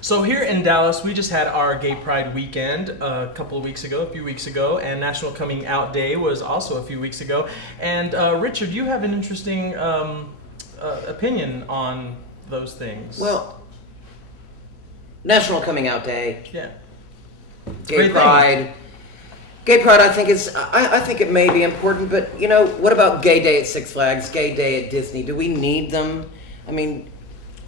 So here in Dallas, we just had our Gay Pride weekend a few weeks ago, and National Coming Out Day was also a few weeks ago. And Richard, you have an interesting opinion on those things. Well, National Coming Out Day. Yeah. Gay Pride. Gay Pride, I think it may be important, but what about Gay Day at Six Flags, Gay Day at Disney? Do we need them? I mean,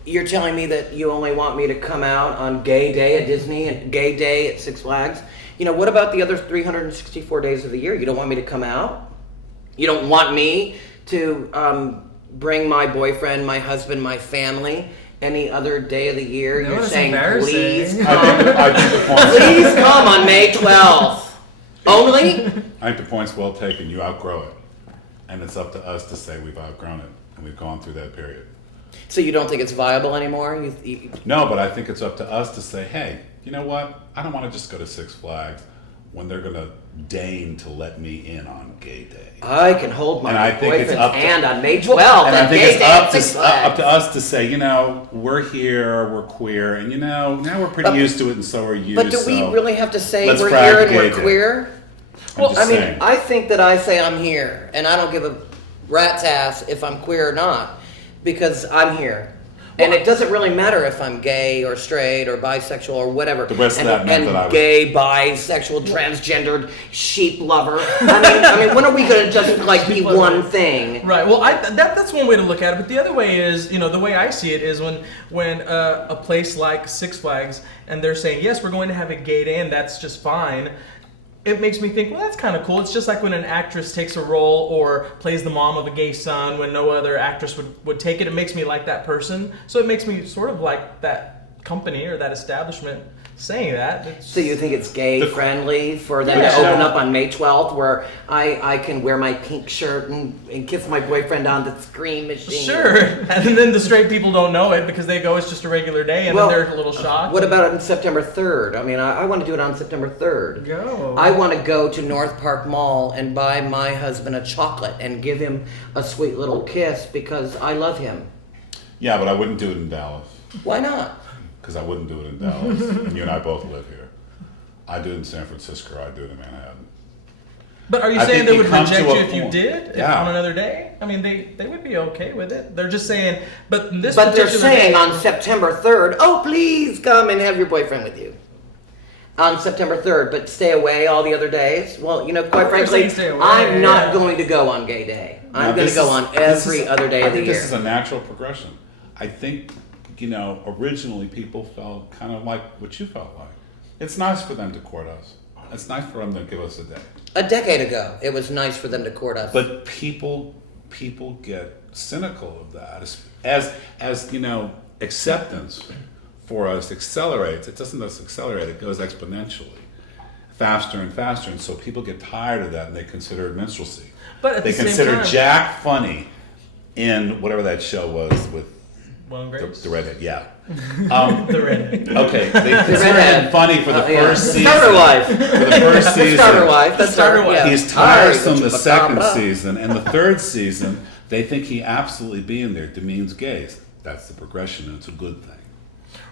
you're telling me that you only want me to come out on Gay Day at Disney and Gay Day at Six Flags? What about the other 364 days of the year? You don't want me to come out? You don't want me to bring my boyfriend, my husband, my family any other day of the year? No, you're saying, please come. I think the point's Please come on May 12th. Only? I think the point's well taken. You outgrow it. And it's up to us to say we've outgrown it. And we've gone through that period. So you don't think it's viable anymore? No, but I think it's up to us to say, hey, you know what? I don't want to just go to Six Flags when they're going to deign to let me in on Gay Day. I can hold my boyfriend's hand on May 12th. And I think Gay it's Day up to us to say, we're here, we're queer, and now we're pretty used to it, and so are you. But do we really have to say let's we're frag here and Gay we're Day. queer? Well, I think that I say I'm here, and I don't give a rat's ass if I'm queer or not, because I'm here. And it doesn't really matter if I'm gay or straight or bisexual or whatever. The rest of that meant that I was gay, bisexual, transgendered, sheep lover. I mean, when are we going to just be one thing? Right. Well, that's one way to look at it. But the other way is, the way I see it is when a place like Six Flags and they're saying, yes, we're going to have a gay day, and that's just fine. It makes me think, well, that's kind of cool. It's just like when an actress takes a role or plays the mom of a gay son when no other actress would take it. It makes me like that person. So it makes me sort of like that company or that establishment saying that. So you think it's gay friendly for them to open up on May 12th where I can wear my pink shirt and kiss my boyfriend on the screen machine? Sure. And then the straight people don't know it because they go, it's just a regular day, and then they're a little shocked. What about on September 3rd? I mean, I want to do it on September 3rd. Go. I want to go to North Park Mall and buy my husband a chocolate and give him a sweet little kiss because I love him. Yeah, but I wouldn't do it in Dallas. Why not? Because I wouldn't do it in Dallas. And you and I both live here. I do it in San Francisco, I do it in Manhattan. But are you I saying think they you would come reject to you a if you point. did Yeah. on another day? I mean, they would be okay with it. They're just saying, but this But they're particular saying day- on September 3rd, oh, please come and have your boyfriend with you. On September 3rd, but stay away all the other days. Well, quite frankly, stay away, I'm not going to go on Gay Day. I'm going to go on every other day of the I think year. this is a natural progression. I think, originally people felt kind of like what you felt like. It's nice for them to court us. It's nice for them to give us a day. A decade ago, it was nice for them to court us. But people get cynical of that. As acceptance for us accelerates. It doesn't just accelerate, it goes exponentially. Faster and faster. And so people get tired of that and they consider it minstrelsy. But at they the same consider time- Jack funny in whatever that show was with Will and Grace? the redhead, yeah. The redhead. Okay, they consider redhead. him funny for the first season. Starter Wife. For the first season. Starter Wife. That's Starter her, Wife. yeah. He's tiresome the Alright, second chupacabra. season, and the third season, they think he absolutely being there demeans gays. That's the progression, and it's a good thing.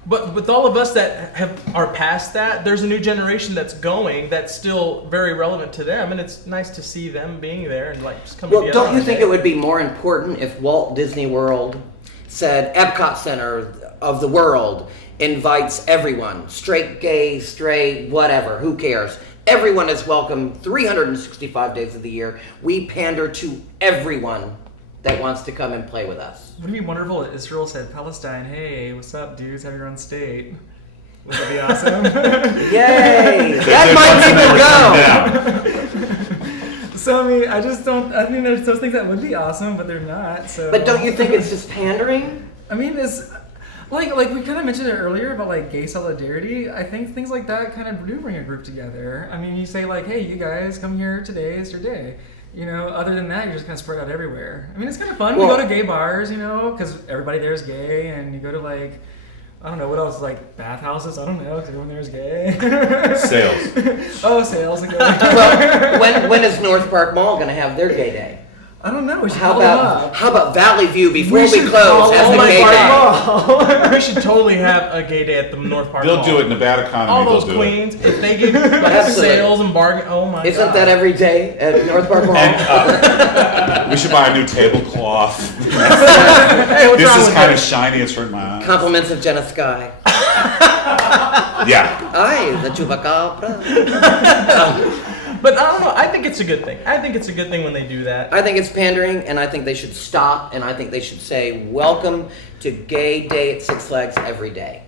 But with all of us that are past that, there's a new generation that's going that's still very relevant to them, and it's nice to see them being there and just coming Well, together. don't you on think day. it would be more important if Walt Disney World said Epcot Center of the world invites everyone, straight, gay, straight, whatever, who cares? Everyone is welcome 365 days of the year. We pander to everyone that wants to come and play with us. Wouldn't it be wonderful if Israel said, Palestine, hey, what's up, dudes? Have your own state. Would that be awesome? Yay! That might make it go! So, I mean, I mean, there's those things that would be awesome, but they're not, so. But don't you think it's just pandering? I mean, it's, like we kind of mentioned it earlier about, gay solidarity. I think things like that kind of do bring a group together. I mean, you say, hey, you guys, come here today, it's your day. Other than that, you're just kind of spread out everywhere. I mean, it's kind of fun. Well, we go to gay bars, because everybody there is gay, and you go to, I don't know, what else, bathhouses? I don't know, because everyone there is gay. Sales. Oh, sales. Well, when is North Park Mall going to have their gay day? I don't know. We should How call them up. about Valley View before we should close call has the North gay Park day? Mall. we should totally have a gay day at the North Park They'll Mall. do it. Nevada Economy. All those they'll do queens, if they give like Absolutely. sales and bargain, oh my god. Isn't that every day at North Park Mall? And we should buy a new tablecloth. Hey, what's This wrong is with kind that? of shiny. It's hurting my eyes. Compliments of Jenna Sky. Yeah. Aye, the chupacabra. But I don't know. I think it's a good thing. I think it's a good thing when they do that. I think it's pandering, and I think they should stop, and I think they should say, welcome to Gay Day at Six Flags every day.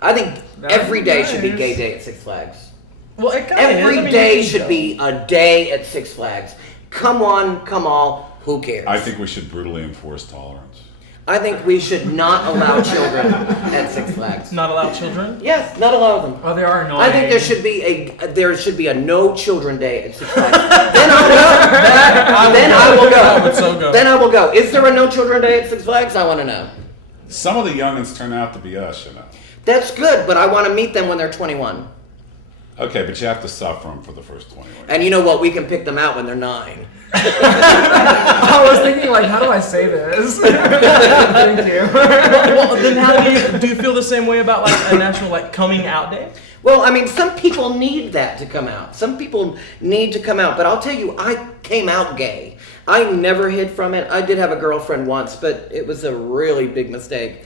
I think every day should be Gay Day at Six Flags. Well, it kind of Every day should be a day at Six Flags. Come one, come all, who cares? I think we should brutally enforce tolerance. I think we should not allow children at Six Flags. Not allow children. Yes, not allow them. Oh, they are annoying. I think there should be a no children day at Six Flags. Then I'll go. Then I will go. I would so go. Then I will go. Is there a no children day at Six Flags? I want to know. Some of the youngins turn out to be us, you know. That's good, but I want to meet them when they're 21. Okay, but you have to suffer them for the first 21 years. And you know what? We can pick them out when they're 9. I was thinking, like, how do I say this? Thank you. Well, then how do you feel the same way about like a national like coming out day? Well, I mean, some people need that to come out. Some people need to come out. But I'll tell you, I came out gay. I never hid from it. I did have a girlfriend once, but it was a really big mistake.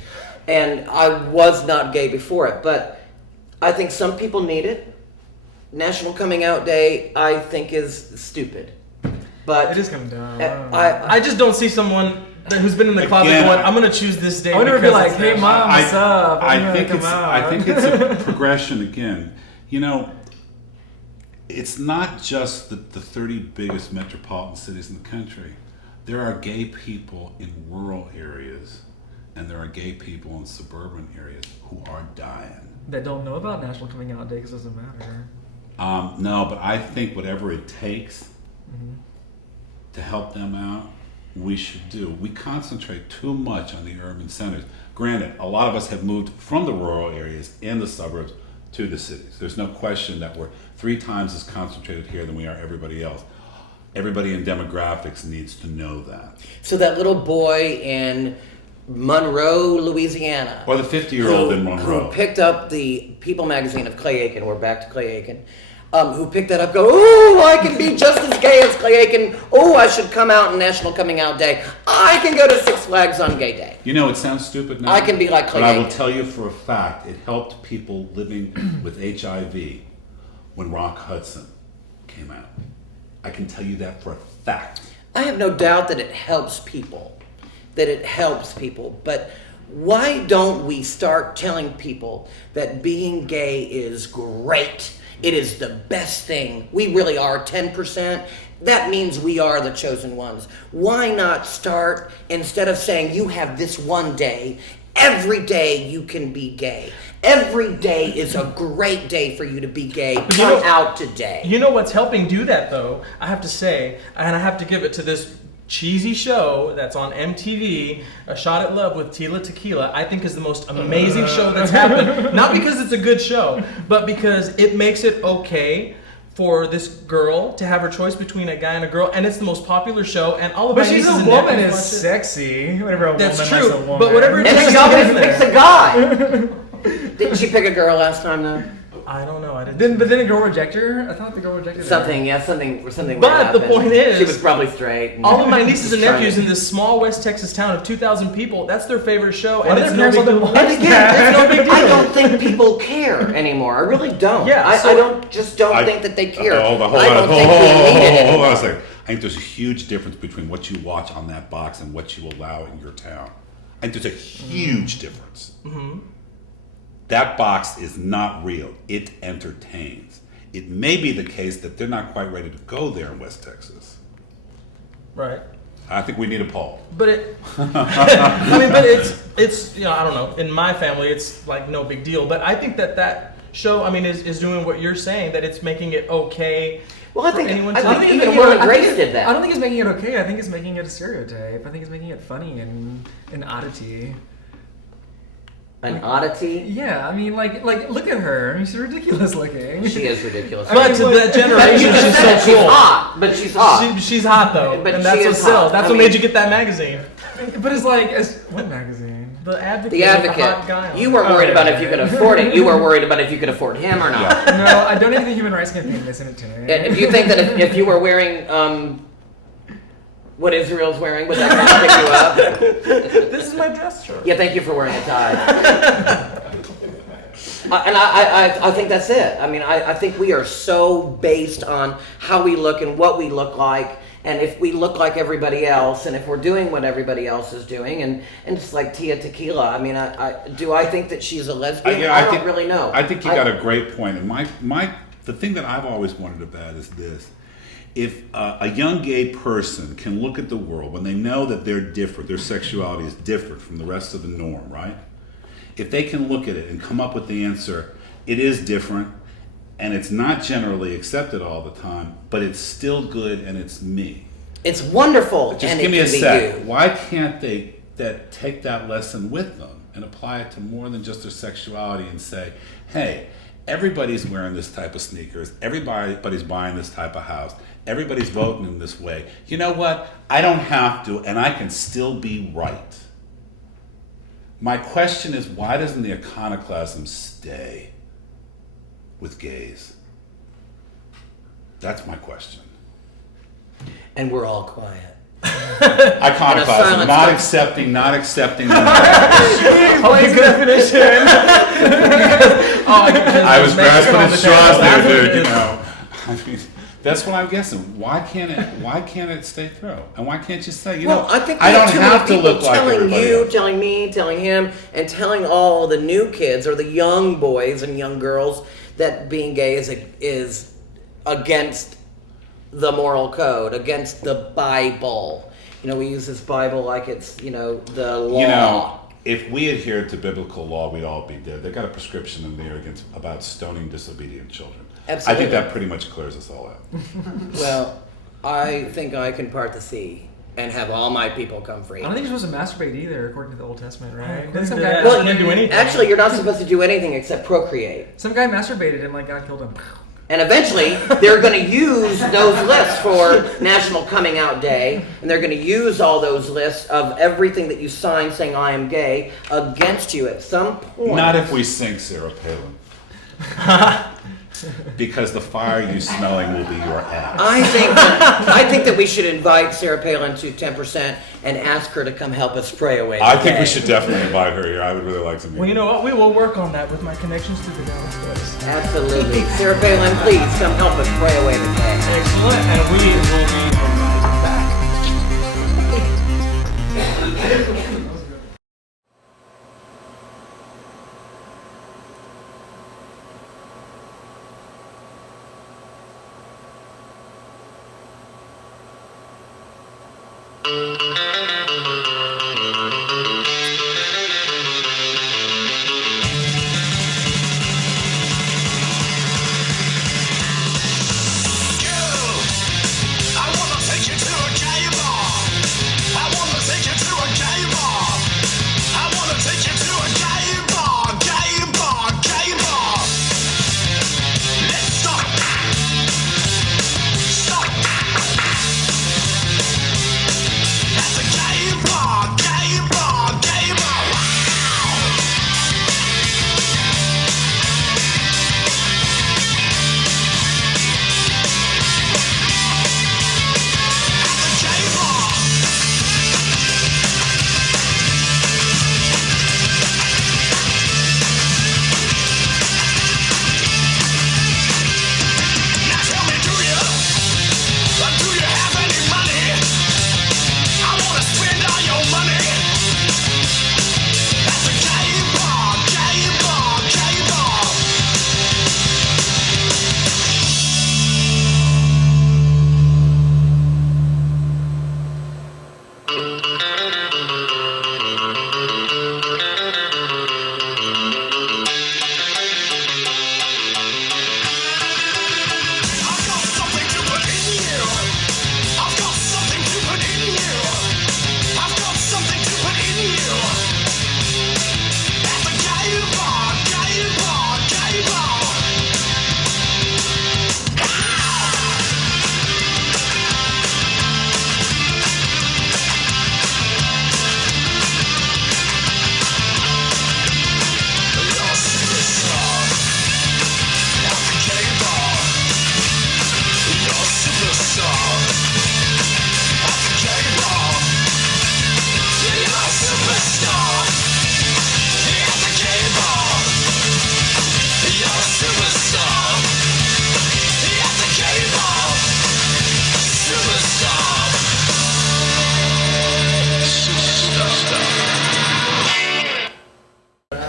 And I was not gay before it. But I think some people need it. National Coming Out Day, I think, is stupid. But It is coming down. I just don't see someone who's been in the closet Again, going, I'm gonna choose this day. I would never be because like, it's hey national." mom, what's up? I'm I gonna think come it's out. I think it's a progression again. You know, it's not just the 30 biggest metropolitan cities in the country. There are gay people in rural areas, and there are gay people in suburban areas who are dying. that don't know about National Coming Out Day because it doesn't matter. No, but I think whatever it takes to help them out, we should do. We concentrate too much on the urban centers. Granted, a lot of us have moved from the rural areas and the suburbs to the cities. There's no question that we're 3 times as concentrated here than we are everybody else. Everybody in demographics needs to know that. so that little boy in Monroe, Louisiana, Or the 50-year-old in Monroe. who picked up the People magazine of Clay Aiken, we're back to Clay Aiken, who picked that up, go, oh, I can be just as gay as Clay Aiken. Oh, I should come out on National Coming Out Day. I can go to Six Flags on Gay Day. You know, it sounds stupid now. I can be like Clay But I will Aiken. tell you for a fact, it helped people living with HIV when Rock Hudson came out. I can tell you that for a fact. I have no doubt that it helps people. But why don't we start telling people that being gay is great? It is the best thing. We really are 10%. That means we are the chosen ones. Why not start, instead of saying you have this one day, every day you can be gay. Every day is a great day for you to be gay. Come out today. You know what's helping do that though? I have to say, and I have to give it to this cheesy show that's on MTV, A Shot at Love with Tila Tequila, I think is the most amazing show that's happened. Not because it's a good show, but because it makes it okay for this girl to have her choice between a guy and a girl, and it's the most popular show, and all of But my she's nieces a and woman nephews is watch it. sexy. Whenever a That's woman true, likes a woman. but whatever it And takes she to always get in picks there. a guy. Didn't she pick a girl last time though? I don't know. I didn't. But then a girl reject her? I thought the girl rejected her. Something weird But the happened. point is- she was probably straight. All of my nieces and Just trying nephews to- in this small West Texas town of 2,000 people, that's their favorite show, Why and do it's their no big parents deal. let them And again, It's no big I deal. don't think people care anymore. I really don't. Yeah, I so- don't I- think that they care. Hold on, I don't think we need it hold anymore. on a second. I think there's a huge difference between what you watch on that box and what you allow in your town. I think there's a huge difference. That box is not real. It entertains. It may be the case that they're not quite ready to go there in West Texas. Right. I think we need a poll. But it, I mean, but it's you know, I don't know. In my family, it's like no big deal. But I think that show, I mean, is doing what you're saying, that it's making it okay. Well, I for think anyone I to- think even Will and Grace did that. I don't think it's making it okay. I think it's making it a stereotype. I think it's making it funny and an oddity. An oddity. Yeah, I mean, like look at her. I mean, she's ridiculous looking. She is ridiculous. But to that But generation, you just she's said so she's cool. hot. But she's hot. She's hot though, But and she that's what is sells. hot. That's I what mean- made you get that magazine. But it's like, what magazine? The Advocate. The with Advocate. hot guy on You it. weren't worried about if you yeah. could afford it. You were worried about if you could afford him or not. No, I donated to the Human Rights Campaign. They sent it to me. And do you think that if you were wearing what Israel's wearing, would that kind of pick you up? This is my dress shirt. Yeah, thank you for wearing a tie. And I think that's it. I mean, I think we are so based on how we look and what we look like, and if we look like everybody else, and if we're doing what everybody else is doing, and just like Tia Tequila, I mean, I think that she's a lesbian? I don't really know. I think you got a great point. And the thing that I've always wondered about is this. If a young gay person can look at the world when they know that they're different, their sexuality is different from the rest of the norm, right? If they can look at it and come up with the answer, it is different, and it's not generally accepted all the time, but it's still good and it's me. It's wonderful. Just and give me it a can sec. be you. Why can't they take that lesson with them and apply it to more than just their sexuality and say, hey, everybody's wearing this type of sneakers, everybody's buying this type of house, everybody's voting in this way. You know what? I don't have to, and I can still be right. My question is, why doesn't the iconoclasm stay with gays? That's my question. And we're all quiet. Iconoclasm, not accepting. Okay, good definition. I was grasping at straws there, dude. You Is- know, I mean, that's what I'm guessing. Why can't it stay through? And why can't you say, you know, I think I we don't too have many to people look like telling everybody you, else. telling me, telling him, and telling all the new kids or the young boys and young girls that being gay is against the moral code, against the Bible. You know, we use this Bible like it's, the law. You know, if we adhered to biblical law, we'd all be dead. They got a prescription in there about stoning disobedient children. Absolutely. I think that pretty much clears us all out. Well, I think I can part the sea and have all my people come free. I don't think you're supposed to masturbate either, according to the Old Testament, right? according Some to guy, that- Well, You can't do anything. Actually, you're not supposed to do anything except procreate. some guy masturbated and God killed him. And eventually, they're going to use those lists for National Coming Out Day, and they're going to use all those lists of everything that you sign saying I am gay against you at some point. Not if we sing Sarah Palin. Because the fire you smelling will be your ass. I think that we should invite Sarah Palin to 10% and ask her to come help us pray away. I the think we gay. should definitely invite her here. I would really like to meet Well, you her. know what? We will work on that with my connections to the Dallas boys. Absolutely. Sarah Palin, please come help us pray away the gay. Excellent, and we will be right back. I wanna take you to a gay bar. I wanna take you to a gay bar. I wanna take you to a gay bar, gay bar, gay bar. Let's stop. Stop. At the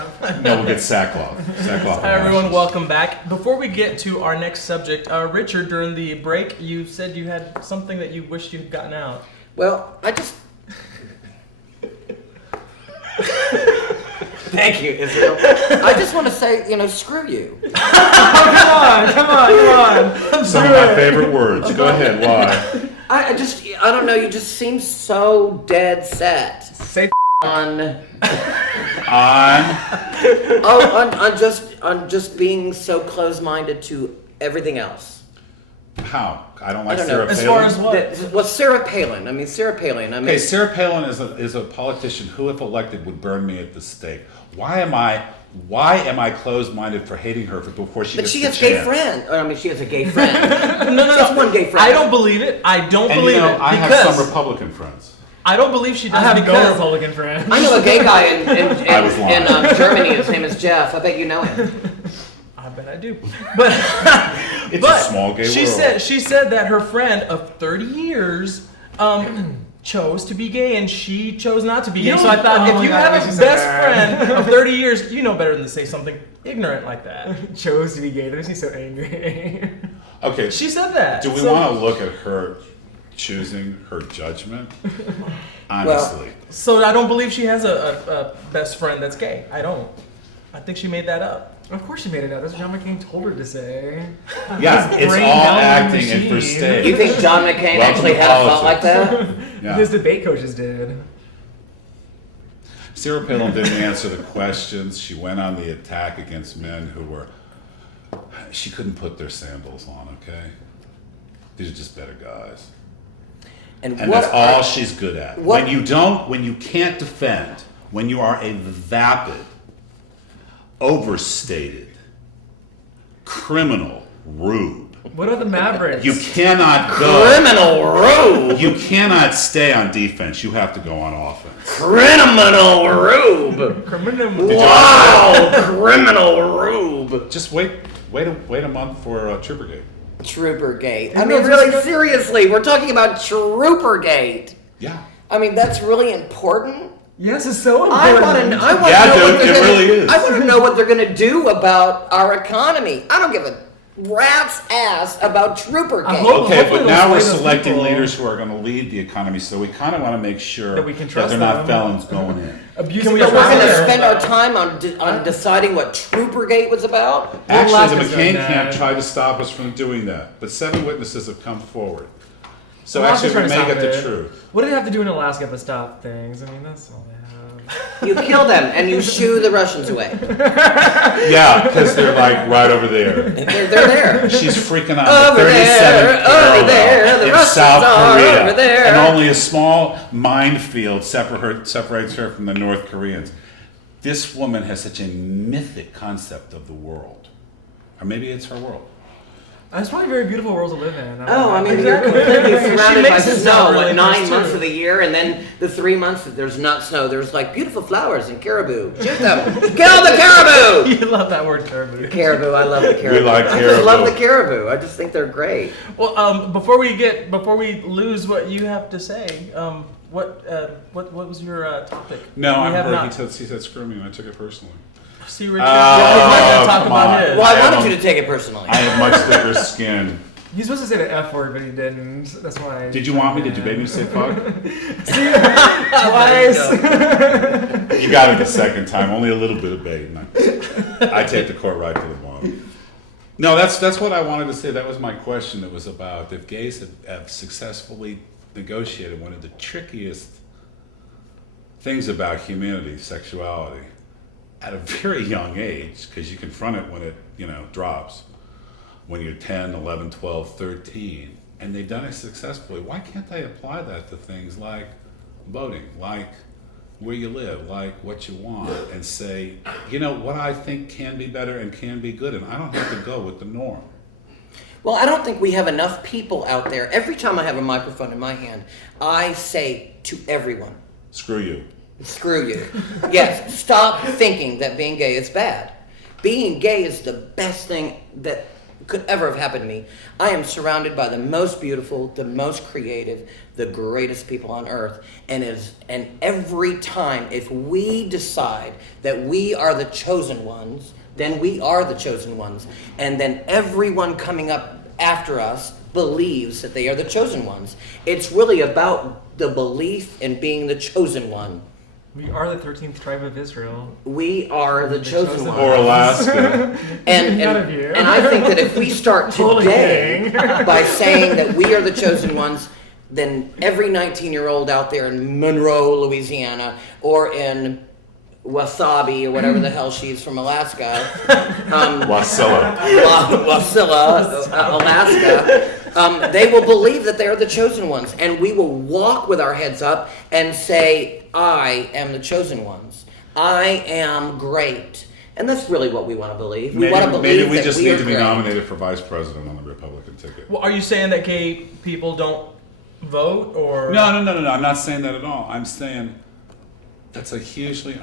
enough. No, we'll get sackcloth. Sackcloth. Hi everyone, ashes. welcome back. Before we get to our next subject, Richard, during the break, you said you had something that you wished you had gotten out. Well, I just. Thank you, Israel. I just want to say, screw you. Come on. Some of my favorite words. Go ahead. Why? I don't know. You just seem so dead set Say on On just being so close-minded to everything else. how? I don't like I don't know. Sarah as Palin. far as what? Well, Sarah Palin. Sarah Palin. Okay, Sarah Palin is a politician who, if elected, would burn me at the stake. Why am I closed-minded for hating her before she But gets she the has gay chance? friends. She has a gay friend. No. Just one gay friend. I don't believe it. I don't And believe it I because have some Republican friends. I don't believe she does I have no because Republican friends. I know a gay guy I was lying. in Germany. His name is Jeff. I bet you know him. I bet I do. But It's but a small gay she world. said that her friend of 30 years chose to be gay and she chose not to be gay. You So I thought don't- oh if you my God, have that a makes me so best bad. friend of 30 years, you know better than to say something ignorant like that. Chose to be gay. That makes me so angry. Okay, She said that. do we So- want to look at her choosing her judgment? Honestly. So I don't believe she has a best friend that's gay. I don't. I think she made that up. Of course she made it up. That's what John McCain told her to say. Yeah, it's brain all down the acting and for machine. stage. You think John McCain Welcome actually to had a thought politics. like that? Yeah. His debate coaches did. Sarah Palin didn't answer the questions. She went on the attack against men who were. She couldn't put their sandals on, okay? These are just better guys. And that's all she's good at. what- When you can't defend, when you are a vapid, overstated, criminal rube, What are the Mavericks? you cannot go. Criminal rube. You cannot stay on defense. You have to go on offense. Criminal rube. Wow. Criminal rube. Just wait a month for Troopergate. Troopergate. I mean, Really, seriously, we're talking about Troopergate. Yeah. That's really important. Yes, it's so I important. want to know Yeah, what dude, they're it gonna, really is. I want to know what they're going to do about our economy. I don't give a rat's ass about Troopergate. I hope- Okay, Hopefully but they'll now we're sway those selecting people. leaders who are going to lead the economy, so we kind of want to make sure That we can trust they're not them. felons going in. Abusing we the just We're going to power. spend our time on deciding what Troopergate was about. Actually, the Alaska's McCain done that. camp tried to stop us from doing that, but 7 witnesses have come forward. So Alaska's actually, we trying may to get stop the it. truth. What do they have to do in Alaska but stop things? I mean, that's all they have. You kill them and you shoo the Russians away. Yeah, because they're like right over there. They're there. She's freaking out Over the 37th there, parallel over there, the in Russians South are Korea, over there. and only a small minefield separates her from the North Koreans. This woman has such a mythic concept of the world, or maybe it's her world. It's probably a very beautiful world to live in. Oh, I mean, Exactly. you're completely surrounded by makes it snow. sound really 9 nice, months too. of the year, and then the 3 months that there's not snow, there's like beautiful flowers and caribou. Shoot them! Kill the caribou! You love that word, caribou. Caribou, I love the caribou. like I just love caribou. the caribou. I just think they're great. Well, before we lose what you have to say, what was your topic? No, We I'm have hurt. not- He said screw me, and I took it personally. See, Richard, you're going to talk come about on. his. Well, I I wanted don't- you to take it personally. I have much thicker skin. He's supposed to say the F word, but he didn't. That's why. Did you want me? Did you beg me to say fuck? Twice. You got it the second time. Only a little bit of bait. I take the court right to the bottom. No, that's what I wanted to say. That was my question. It was about if gays have successfully negotiated one of the trickiest things about humanity, sexuality, at a very young age, because you confront it when it drops, when you're 10, 11, 12, 13, and they've done it successfully. Why can't they apply that to things like voting, like where you live, like what you want, and say, what I think can be better and can be good, and I don't have to go with the norm. Well, I don't think we have enough people out there. Every time I have a microphone in my hand, I say to everyone, Screw you. screw you. Yes, stop thinking that being gay is bad. Being gay is the best thing that could ever have happened to me. I am surrounded by the most beautiful, the most creative, the greatest people on earth. And every time, if we decide that we are the chosen ones, then we are the chosen ones. And then everyone coming up after us believes that they are the chosen ones. It's really about the belief in being the chosen one. We are the 13th tribe of Israel. We are the chosen one. Or Alaska. And None of you. and I think that if we start Totally today kidding. by saying that we are the chosen ones, then every 19-year-old out there in Monroe, Louisiana, or in Wasabi, or whatever the hell she's from Alaska, Wasilla. Wasilla, Alaska, they will believe that they are the chosen ones, and we will walk with our heads up and say, I am the chosen ones. I am great. And that's really what we want to believe. We want to believe Maybe we that just we need are to be great. nominated for vice president on the Republican ticket. Well, are you saying that gay people don't vote, or No. I'm not saying that at all. I'm saying that's a hugely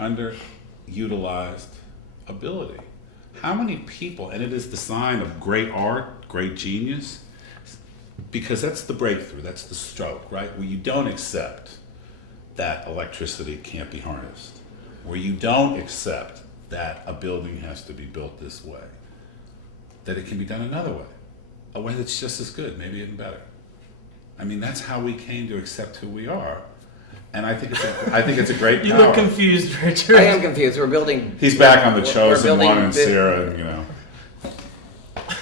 underutilized ability. How many people, and it is the sign of great art, great genius, because that's the breakthrough, that's the stroke, right? Where you don't accept that electricity can't be harnessed, where you don't accept that a building has to be built this way, that it can be done another way, a way that's just as good, maybe even better. I mean, that's how we came to accept who we are, and I think it's a great you power. look confused, Richard? I am confused. We're building. He's back on the we're chosen building one and bit- Sarah, and you know.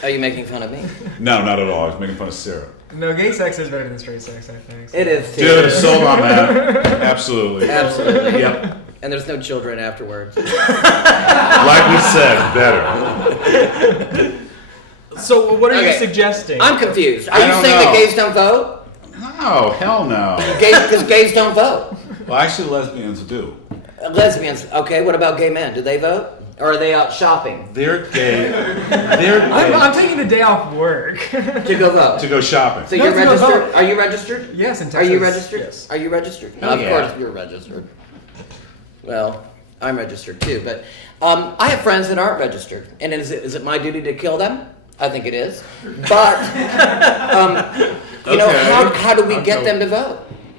Are you making fun of me? No, not at all. I was making fun of Sarah. No, gay sex is better than straight sex, I think. It is too. Dude, sold on that. Absolutely. Absolutely. Yep. And there's no children afterwards. Like we said, better. So what are you Okay. suggesting? I'm confused. Are I you don't saying know. that gays don't vote? No, hell no. Because gays don't vote. Well, actually, lesbians do. Lesbians, okay. What about gay men? Do they vote? Or are they out shopping They're gay. They're I'm gay taking the day off work. to go vote? to go shopping. So No, you're to go registered? vote. Are you registered? Yes, in Are Texas. you registered? Yes. Are you registered? Oh, Of yeah. course you're registered. Well, I'm registered too, but I have friends that aren't registered. And is it my duty to kill them? I think it is. But, you know, Okay. how do we get Okay. them to vote?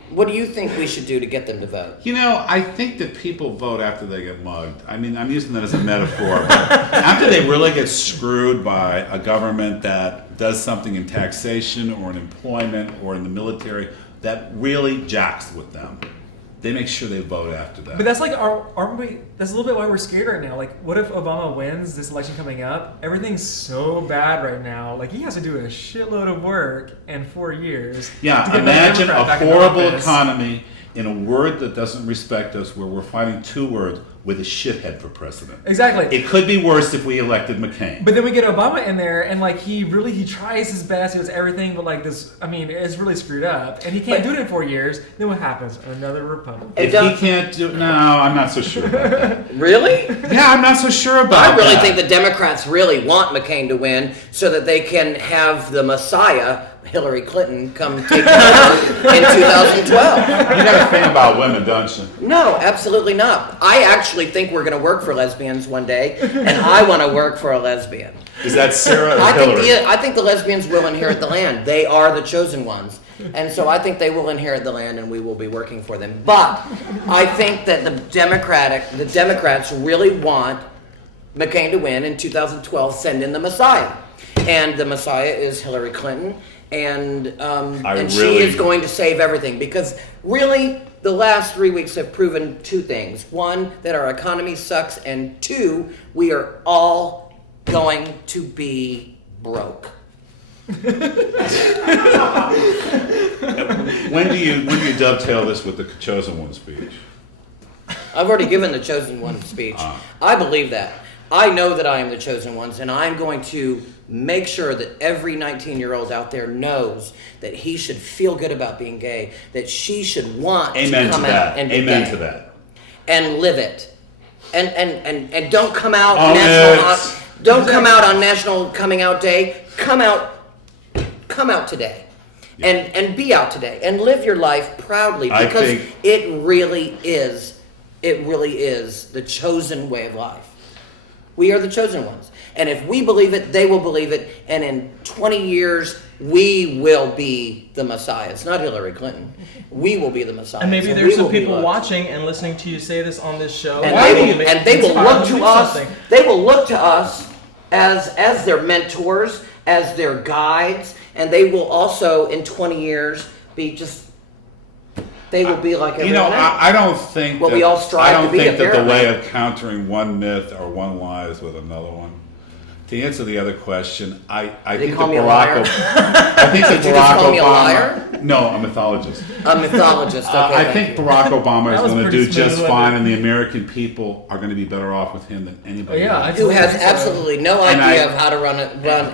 What do you think we should do to get them to vote? You know, I think that people vote after they get mugged. I mean, I'm using that as a metaphor, but after they really get screwed by a government that does something in taxation or in employment or in the military that really jacks with them, they make sure they vote after that. But that's like, aren't we? That's a little bit why we're scared right now. Like, what if Obama wins this election coming up? Everything's so bad right now. Like, he has to do a shitload of work in 4 years. to Yeah, get that imagine Democrat a back in horrible office. economy in a word that doesn't respect us, where we're fighting two words with a shithead for president. Exactly. It could be worse if we elected McCain. But then we get Obama in there, and like he tries his best. He does everything, but like this, I mean, it's really screwed up, and he can't do it in 4 years. Then what happens? Another Republican. If he can't do, no, I'm not so sure about that. Really? Yeah, I'm not so sure about I really that. think the Democrats really want McCain to win so that they can have the Messiah, Hillary Clinton, come take over in 2012. You got a thing about women, don't you? No, absolutely not. I actually think we're going to work for lesbians one day, and I want to work for a lesbian. Is that Sarah or I Hillary? think the lesbians will inherit the land. They are the chosen ones. And so I think they will inherit the land and we will be working for them. But I think that the Democrats really want McCain to win in 2012, send in the Messiah. And the Messiah is Hillary Clinton. And she really- is going to save everything. Because really, the last 3 weeks have proven two things. One, that our economy sucks. And two, we are all going to be broke. When do you dovetail this with the chosen one speech? I've already given the chosen one speech. I believe that. I know that I am the chosen ones, and I'm going to make sure that every 19-year-old out there knows that he should feel good about being gay, that she should want Amen to to come out that. and be Amen gay to that. and live it. And don't come out Own national. it. Don't come out on National Coming Out Day. Come out today. And be out today and live your life proudly, I because think- it really is the chosen way of life. We are the chosen ones. And if we believe it, they will believe it. And in 20 years, we will be the Messiah. It's not Hillary Clinton. We will be the Messiah. And maybe So there's we some will be people loved. watching and listening to you say this on this show. And Maybe they will inspire look them to do us. something. They will look to us as their mentors, as their guides, and they will also in 20 years be just. They will be like everyone else. I don't think. Well, that, we all strive I don't to be, think that the apparently. way of countering one myth or one lie is with another one. To answer the other question, I They think call that me a liar? I think that Did you just Barack call me a Obama. liar? No, a mythologist. A mythologist. Okay, I thank think you. Barack Obama is That was going to pretty do just smooth, fine, wasn't and the American people are going to be better off with him than anybody Yeah, else. Who has So- absolutely no And idea I- of how to run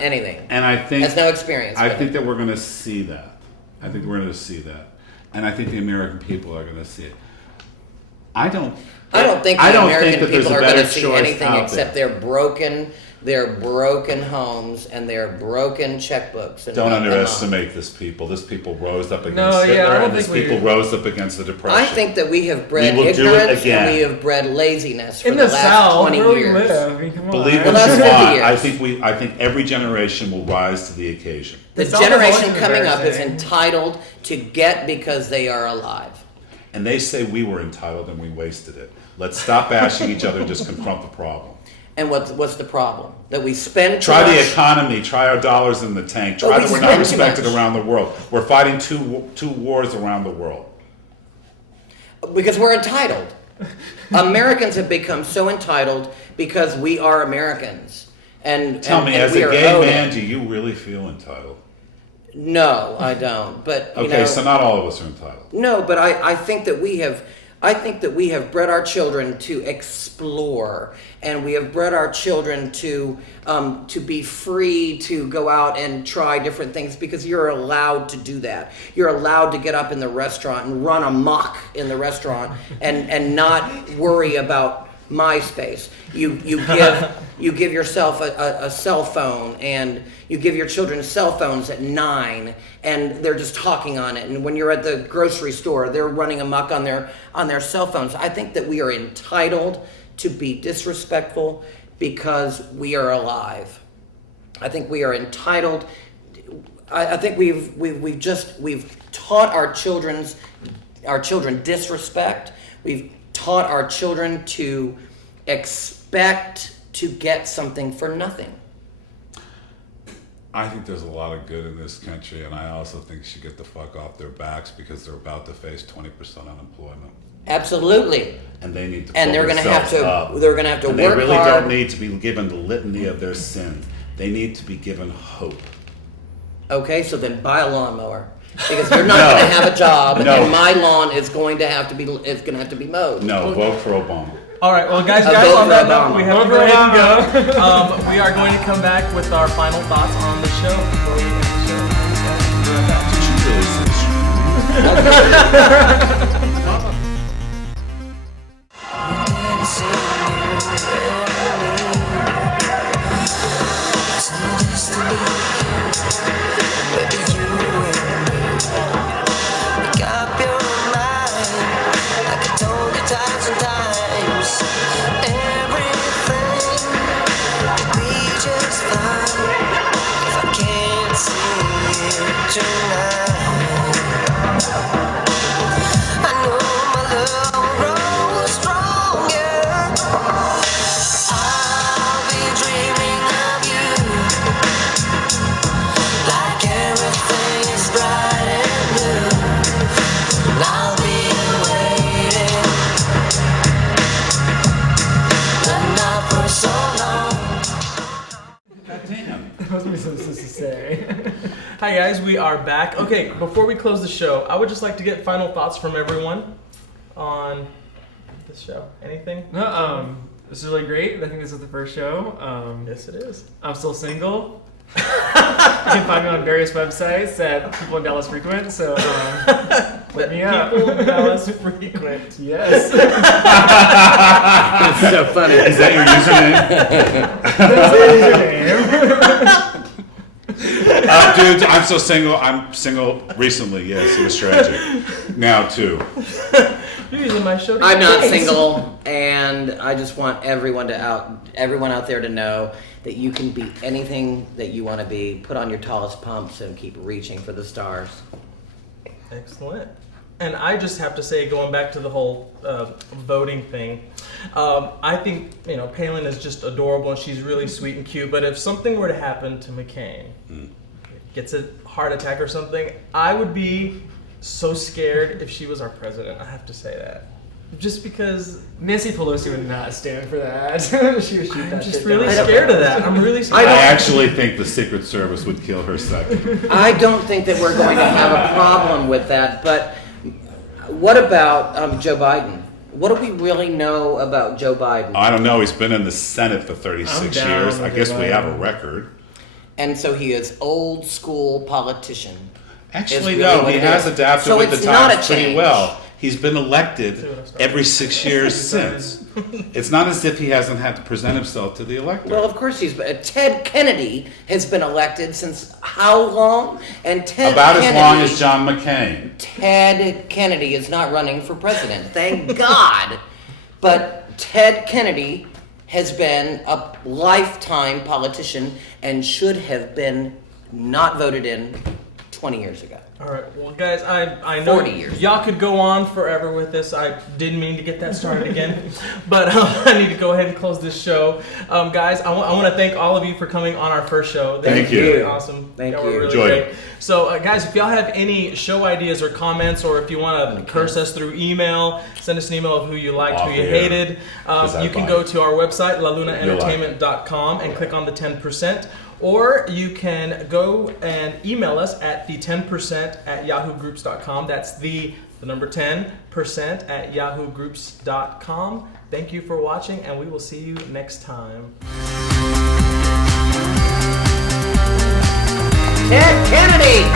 anything. And I think Has no experience. I with think it. that we're going to see that. I think we're going to see that, and I think the American people are going to see it. I don't think I the don't think American that there's people a are going better to see choice anything out except there. their broken homes and their broken checkbooks. And Don't and underestimate this people. This people rose up against No, yeah, I Hitler, don't and this think we- people rose up against the Depression. I think that we have bred We will do it ignorance again. and we have bred laziness for In the the last South, 20 where we years. live. I mean, come on. Believe The what last you 50 want. years. I think every generation will rise to the occasion. The The South has always generation been coming up is embarrassing. entitled to get because they are alive. And they say we were entitled and we wasted it. Let's stop bashing each other and just confront the problem. And what's the problem? That we spend too Try the much- economy, try our dollars in the tank, Well, try we that we're spend not too respected much. around the world. We're fighting two wars around the world. because we're entitled. Americans have become so entitled because we are Americans. And Tell me, and as we a are gay owed man, it. do you really feel entitled? No, I don't. But you Okay, know, so not all of us are entitled. no, but I think that we have bred our children to explore, and we have bred our children to be free to go out and try different things because you're allowed to do that. You're allowed to get up in the restaurant and run amok in the restaurant and not worry about MySpace. You give yourself a cell phone, and you give your children cell phones at 9, and they're just talking on it. And when you're at the grocery store, they're running amok on their cell phones. I think that we are entitled to be disrespectful because we are alive. I think we are entitled. I think we've taught our children disrespect. We've taught our children to expect to get something for nothing. I think there's a lot of good in this country, and I also think they should get the fuck off their backs because they're about to face 20% unemployment. Absolutely. And they need to And pull they're gonna have themselves to- up. they're gonna have to and work they really hard. don't need to be given the litany of their sins. They need to be given hope. Okay, so then buy a lawnmower because you're not No. going to have a job, No. and my lawn is going to have to be mowed. No, vote for Obama. All right, well, guys, A vote on for that Obama. note, we have to Vote go for ahead and go. We are going to come back with our final thoughts on the show before we end the show. What was we supposed to say? Hi, guys, we are back. Okay, before we close the show, I would just like to get final thoughts from everyone on this show. Anything? No, this is really great. I think this is the first show. Yes, it is. I'm still single. You can find me on various websites that people in Dallas frequent, so let me out. People in Dallas frequent. Yes. It's so funny. Is that your username? Dude, I'm so single. I'm single recently. Yes, it was tragic. Now too. You're using my show. I'm not Thanks. single, and I just want everyone out there to know that you can be anything that you want to be. Put on your tallest pumps and keep reaching for the stars. Excellent. And I just have to say, going back to the whole voting thing, I think, Palin is just adorable and she's really sweet and cute. But if something were to happen to McCain, gets a heart attack or something, I would be so scared if she was our president. I have to say that. Just because Nancy Pelosi would not stand for that. She would shoot I'm that just shit really down. scared of that. I'm really scared. I actually think the Secret Service would kill her second. I don't think that we're going to have a problem with that, but what about Joe Biden? What do we really know about Joe Biden? I don't know. He's been in the Senate for 36 I'm down years. I with guess Joe we have a Biden. record. And so he is old school politician. Actually, really no. what He it has is. adapted So with it's the not a times pretty change. well. He's been elected every 6 years since. It's not as if he hasn't had to present himself to the electorate. Well, of course he's been. Ted Kennedy has been elected since how long? And Ted About Kennedy, as long as John McCain. Ted Kennedy is not running for president. Thank God. But Ted Kennedy has been a lifetime politician and should have been not voted in 20 years ago. All right, well, guys, I know 40 years. y'all could go on forever with this. I didn't mean to get that started again, but I need to go ahead and close this show. Guys, I want to thank all of you for coming on our first show. This Thank was you. really awesome. Thank Y'all were you. really Enjoyed great. it. So, guys, if y'all have any show ideas or comments, or if you want to curse us through email, send us an email of who you liked, Off who you air. hated. 'Cause I You can bite. go to our website, lalunaentertainment.com, and click on the 10%. Or you can go and email us at the 10% at yahoogroups.com. That's the number 10% at yahoogroups.com. Thank you for watching, and we will see you next time. Ted Kennedy!